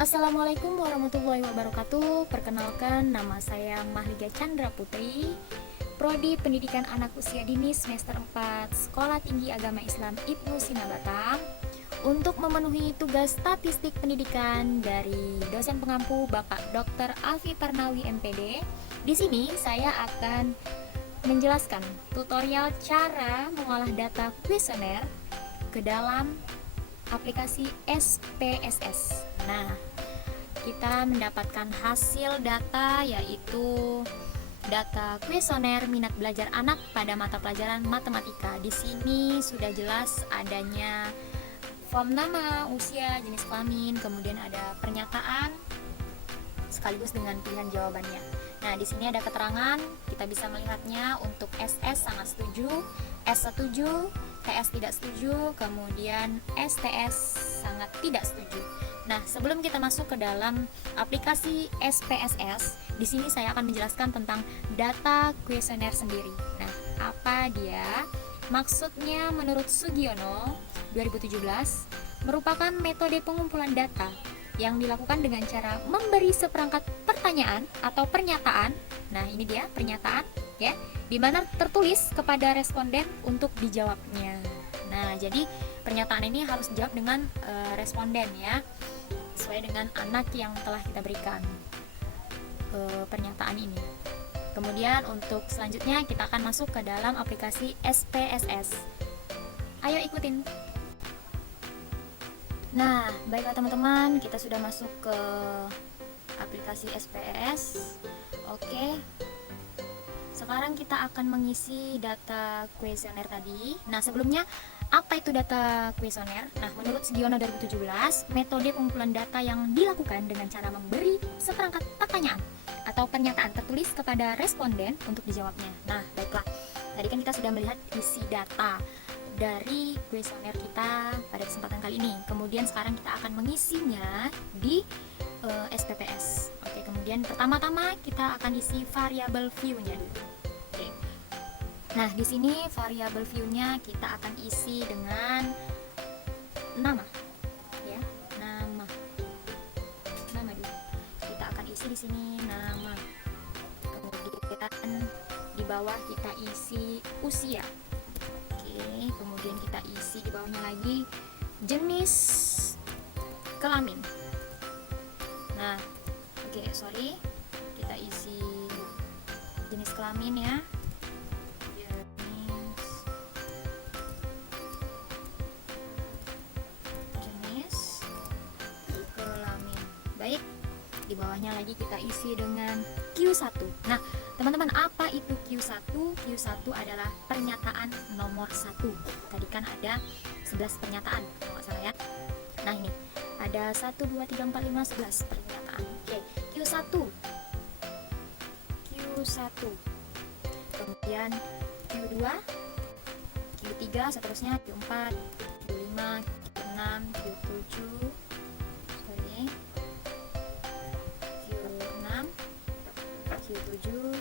Assalamualaikum warahmatullahi wabarakatuh. Perkenalkan, nama saya Mahliga Chandra Putri, Prodi Pendidikan Anak Usia Dini semester 4, Sekolah Tinggi Agama Islam Ibnu Sina Batam, untuk memenuhi tugas statistik pendidikan dari dosen pengampu Bapak Dr. Alfi Parnawi MPD. Di sini saya akan menjelaskan tutorial cara mengolah data kuesioner ke dalam aplikasi SPSS. Nah, kita mendapatkan hasil data yaitu data kuesioner minat belajar anak pada mata pelajaran matematika. Di sini sudah jelas adanya form nama, usia, jenis kelamin, kemudian ada pernyataan sekaligus dengan pilihan jawabannya. Nah, di sini ada keterangan, kita bisa melihatnya untuk SS sangat setuju, S setuju, TS tidak setuju, kemudian STS sangat tidak setuju. Nah, sebelum kita masuk ke dalam aplikasi SPSS, di sini saya akan menjelaskan tentang data kuesioner sendiri. Nah, apa dia? Maksudnya menurut Sugiono 2017 merupakan metode pengumpulan data yang dilakukan dengan cara memberi seperangkat pertanyaan atau pernyataan. Nah, ini dia pernyataan ya, di mana tertulis kepada responden untuk dijawabnya. Nah, jadi pernyataan ini harus dijawab dengan responden ya, sesuai dengan anak yang telah kita berikan pernyataan ini. Kemudian untuk selanjutnya kita akan masuk ke dalam aplikasi SPSS. Ayo ikutin. Nah, baiklah teman-teman, kita sudah masuk ke aplikasi SPS. Oke. Sekarang kita akan mengisi data kuesioner tadi. Nah, sebelumnya apa itu data kuesioner? Nah, menurut Sugiono 2017, metode pengumpulan data yang dilakukan dengan cara memberi seperangkat pertanyaan atau pernyataan tertulis kepada responden untuk dijawabnya. Nah, baiklah. Tadi kan kita sudah melihat isi data dari kuesioner kita pada kesempatan kali ini. Kemudian sekarang kita akan mengisinya di SPPS. Oke, kemudian pertama-tama kita akan isi variabel view-nya dulu. Oke. Nah, di sini variabel view-nya kita akan isi dengan nama. Ya, nama. Nama dulu. Kita akan isi di sini nama. Kemudian di bawah kita isi usia. Kemudian kita isi di bawahnya lagi jenis kelamin. Nah, kita isi jenis kelamin ya. Jenis kelamin. Baik. Di bawahnya lagi kita isi dengan Q1. Nah, teman-teman, apa itu Q1? Q1 adalah pernyataan nomor 1. Tadi kan ada 11 pernyataan, kalau nggak salah ya. Nah, ini ada 1, 2, 3, 4, 5, 11 pernyataan. Oke, Q1. Q1. Kemudian Q2, Q3, seterusnya Q4, Q5, Q6, Q7, Q7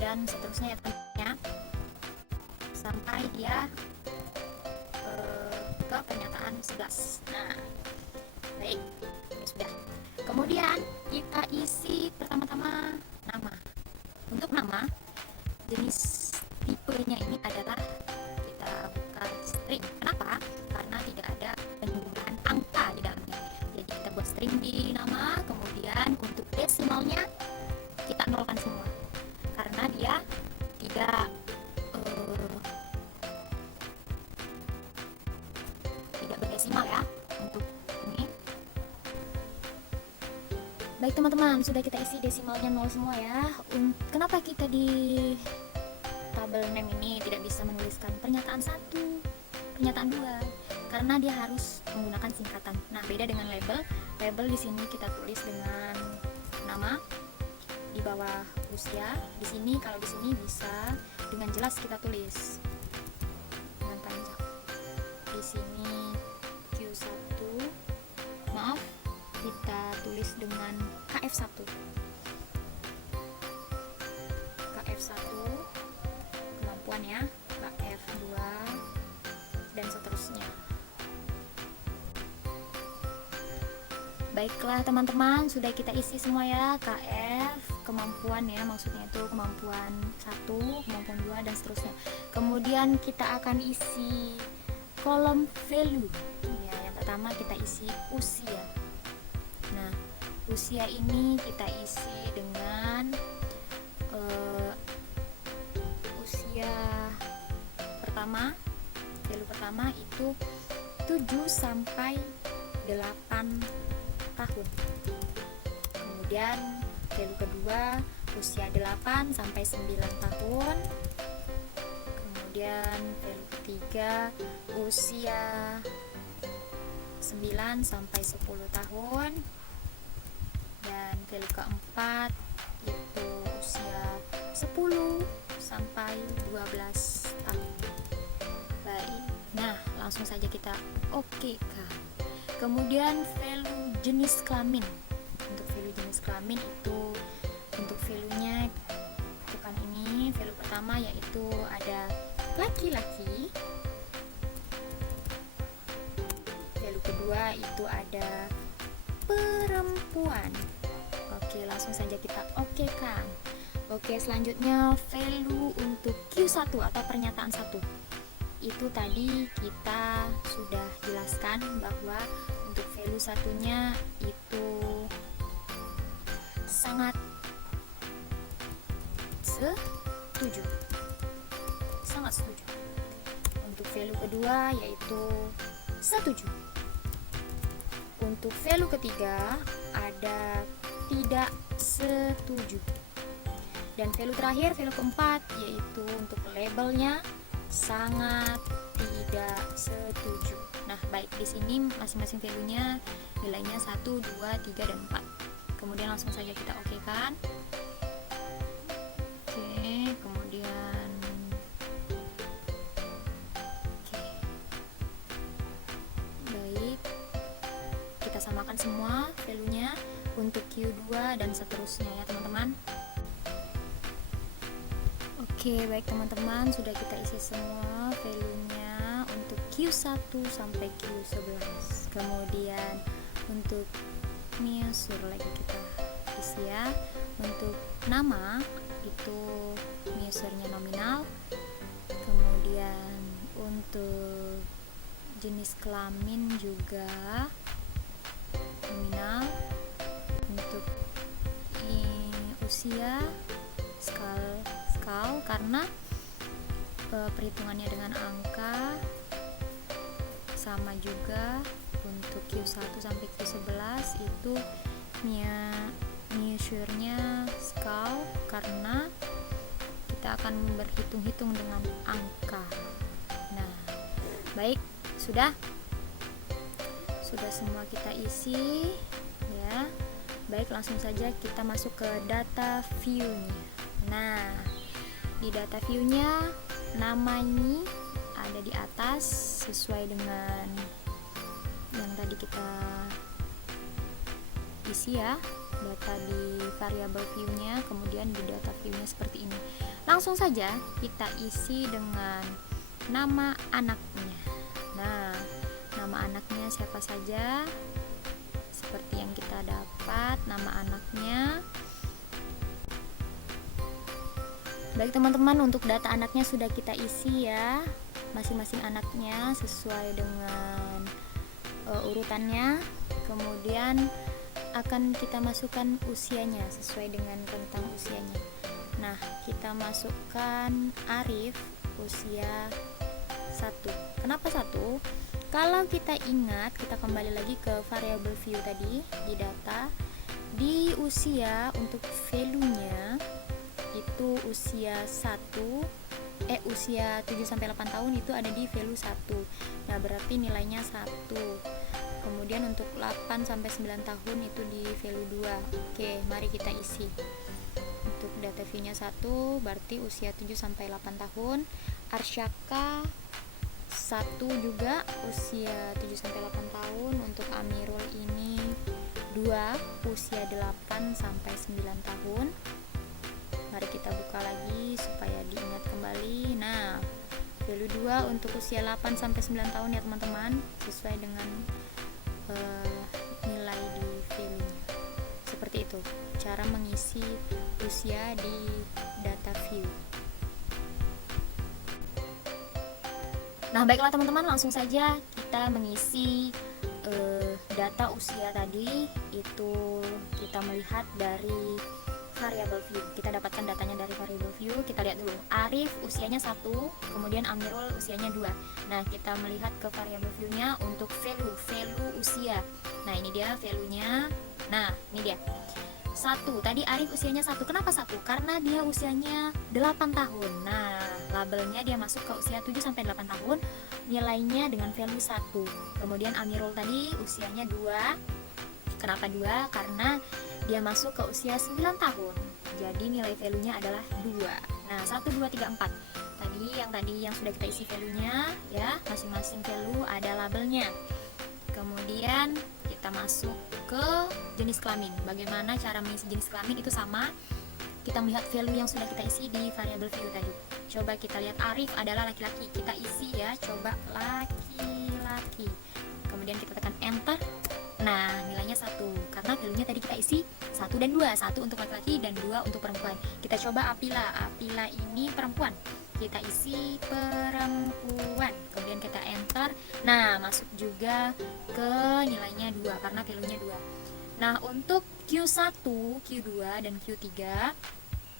dan seterusnya ya teman-teman, sampai dia ke pernyataan 11. Nah, baik, ini sudah. Kemudian kita isi pertama-tama nama. Untuk nama, jenis tipenya ini adalah kita bukan string. Kenapa? Karena tidak ada penjumlahan angka di dalamnya. Jadi kita buat string di nama, kemudian untuk desimalnya kita nolkan semua karena dia tidak berdesimal ya untuk ini. Baik teman-teman, sudah kita isi desimalnya 0 semua ya. Kenapa kita di tabel name ini tidak bisa menuliskan pernyataan 1, pernyataan 2? Karena dia harus menggunakan singkatan. Nah, beda dengan label. Label di sini kita tulis dengan nama, di bawah usia. Di sini, kalau di sini bisa dengan jelas kita tulis dengan panjang. Di sini Q1, maaf, kita tulis dengan KF1. KF1 kemampuan ya, KF2 dan seterusnya. Baiklah teman-teman, sudah kita isi semua ya. KF, kemampuan ya, maksudnya itu kemampuan 1, kemampuan 2 dan seterusnya. Kemudian kita akan isi kolom value ya. Yang pertama kita isi usia. Nah, usia ini kita isi dengan usia pertama, value pertama itu 7 sampai 8 tahun. Kemudian value kedua usia 8 sampai 9 tahun. Kemudian value ketiga usia 9 sampai 10 tahun. Dan value keempat itu usia 10 sampai 12 tahun. Baik. Nah, langsung saja kita okekan. Kemudian value jenis kelamin. Untuk value jenis kelamin itu untuk value-nya bukan ini. Value pertama yaitu ada laki-laki. Value kedua itu ada perempuan. Oke, langsung saja kita okekan. Oke, selanjutnya value untuk Q1 atau pernyataan 1. Itu tadi kita sudah jelaskan bahwa untuk value satunya itu sangat setuju. Sangat setuju. Untuk value kedua yaitu setuju. Untuk value ketiga ada tidak setuju. Dan value terakhir, value keempat yaitu untuk labelnya sangat tidak setuju. Nah, baik, di sini masing-masing value-nya nilainya 1, 2, 3 dan 4. Kemudian langsung saja kita okekan. Oke, kemudian baik. Kita samakan semua value-nya untuk Q2 dan seterusnya ya, teman-teman. Oke, baik teman-teman, sudah kita isi semua value-nya untuk Q1 sampai Q11. Kemudian untuk measure lagi kita isi ya. Untuk nama itu measure-nya nominal. Kemudian untuk jenis kelamin juga nominal. Untuk usia skal karena perhitungannya dengan angka sama juga. Untuk Q1 sampai Q11 itu measure-nya skal karena kita akan berhitung-hitung dengan angka. Nah, baik, sudah semua kita isi ya. Baik, langsung saja kita masuk ke data view-nya. Nah, di data view-nya nama ini ada di atas sesuai dengan yang tadi kita isi ya. Data di variable view-nya, kemudian di data view-nya seperti ini. Langsung saja kita isi dengan nama anaknya. Nah, nama anaknya siapa saja? Seperti yang kita dapat, nama anaknya. Baik teman-teman, untuk data anaknya sudah kita isi ya, masing-masing anaknya sesuai dengan urutannya. Kemudian akan kita masukkan usianya sesuai dengan rentang usianya. Nah, kita masukkan Arif usia 1. Kenapa 1? Kalau kita ingat, kita kembali lagi ke variable view tadi di data. Di usia untuk value-nya itu usia 7 sampai 8 tahun itu ada di value 1. Nah, berarti nilainya 1. Kemudian untuk 8 sampai 9 tahun itu di value 2. Oke, mari kita isi. Untuk data view-nya 1 berarti usia 7 sampai 8 tahun. Arsyaka 1 juga usia 7 sampai 8 tahun. Untuk Amirul ini 2 usia 8 sampai 9 tahun. Mari kita buka lagi supaya diingat kembali. Nah, value 2 untuk usia 8 sampai 9 tahun ya teman-teman, sesuai dengan nilai di seperti itu cara mengisi usia di data view. Nah, baiklah teman-teman, langsung saja kita mengisi data usia tadi. Itu kita melihat dari variable view. Kita dapatkan datanya dari variable view. Kita lihat dulu. Arif usianya 1, kemudian Amirul usianya 2. Nah, kita melihat ke variable view-nya untuk value usia. Nah, ini dia value-nya. Nah, ini dia. 1. Tadi Arif usianya 1. Kenapa 1? Karena dia usianya 8 tahun. Nah, labelnya dia masuk ke usia 7 sampai 8 tahun. Nilainya dengan value 1. Kemudian Amirul tadi usianya 2. Kenapa 2? Karena dia masuk ke usia 9 tahun. Jadi nilai value-nya adalah 2. Nah, 1 2 3 4. Tadi yang sudah kita isi value-nya ya, masing-masing value ada labelnya. Kemudian kita masuk ke jenis kelamin. Bagaimana cara mengisi jenis kelamin? Itu sama. Kita melihat value yang sudah kita isi di variable view tadi. Coba kita lihat Arif adalah laki-laki. Kita isi ya, coba laki-laki. Kemudian kita tekan enter. Nah, nilainya 1 karena value-nya tadi kita isi 1 dan 2. 1 untuk laki-laki dan 2 untuk perempuan. Kita coba Apila. Apila ini perempuan. Kita isi perempuan. Kemudian kita enter. Nah, masuk juga ke nilainya 2 karena value-nya 2. Nah, untuk Q1, Q2 dan Q3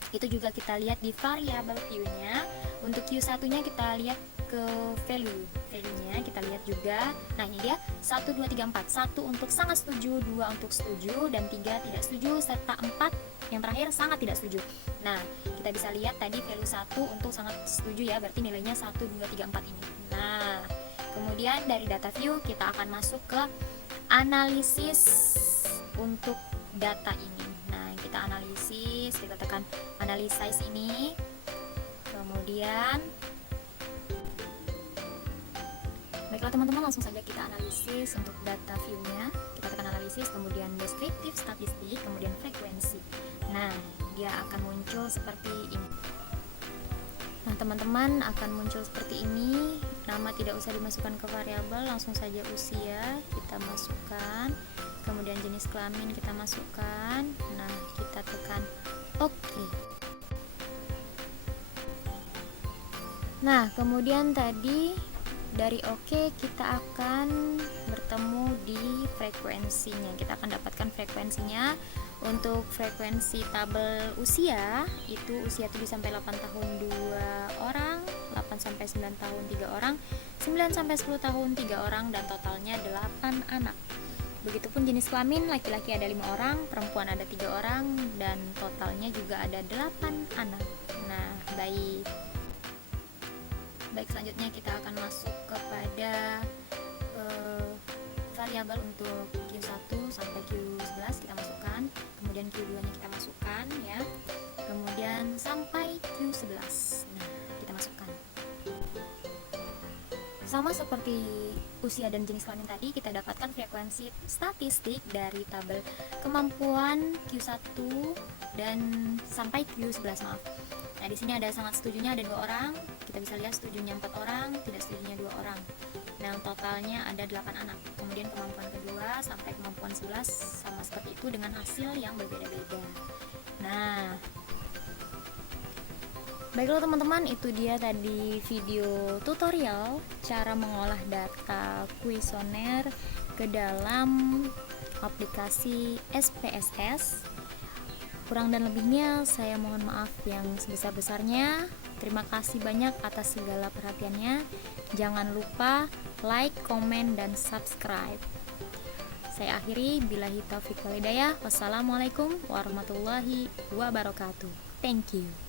itu juga kita lihat di variable view-nya. Untuk Q1-nya kita lihat ke value-nya kita lihat juga. Nah, ini dia 1 2 3 4. 1 untuk sangat setuju, 2 untuk setuju, dan 3 tidak setuju, serta 4 yang terakhir sangat tidak setuju. Nah, kita bisa lihat tadi value 1 untuk sangat setuju ya, berarti nilainya 1 2 3 4 ini. Nah, kemudian dari data view kita akan masuk ke analisis untuk data ini. Nah, kita analisis, kita tekan analyze ini. Kemudian baiklah teman-teman, langsung saja kita analisis untuk data view-nya. Kita tekan analisis, kemudian deskriptif, statistik, kemudian frekuensi. Nah, dia akan muncul seperti ini. Nah, teman-teman akan muncul seperti ini. Nama tidak usah dimasukkan ke variabel, langsung saja usia kita masukkan. Kemudian jenis kelamin kita masukkan. Nah, kita tekan OK. Nah, kemudian tadi dari OK kita akan bertemu di frekuensinya. Kita akan dapatkan frekuensinya. Untuk frekuensi tabel usia itu usia 7 sampai 8 tahun 2 orang, 8 sampai 9 tahun 3 orang, 9 sampai 10 tahun 3 orang, dan totalnya 8 anak. Begitupun jenis kelamin, laki-laki ada 5 orang, perempuan ada 3 orang, dan totalnya juga ada 8 anak. Nah, baik, selanjutnya kita akan masuk kepada variabel untuk Q1 sampai Q11 kita masukkan, kemudian Q2 nya kita masukkan ya, kemudian sampai Q11. Nah, kita masukkan. Sama seperti usia dan jenis kelamin tadi, kita dapatkan frekuensi statistik dari tabel kemampuan Q1 dan sampai Q11, maaf. Nah, di sini ada sangat setujunya ada 2 orang. Kita bisa lihat setujunya 4 orang, tidak setujunya 2 orang. Nah, totalnya ada 8 anak. Kemudian kemampuan kedua sampai kemampuan 11 sama seperti itu dengan hasil yang berbeda-beda. Nah, baiklah teman-teman, itu dia tadi video tutorial cara mengolah data kuesioner ke dalam aplikasi SPSS. Kurang dan lebihnya saya mohon maaf yang sebesar-besarnya. Terima kasih banyak atas segala perhatiannya. Jangan lupa like, komen, dan subscribe. Saya akhiri, billahi taufiq wal hidayah. Wassalamualaikum warahmatullahi wabarakatuh. Thank you.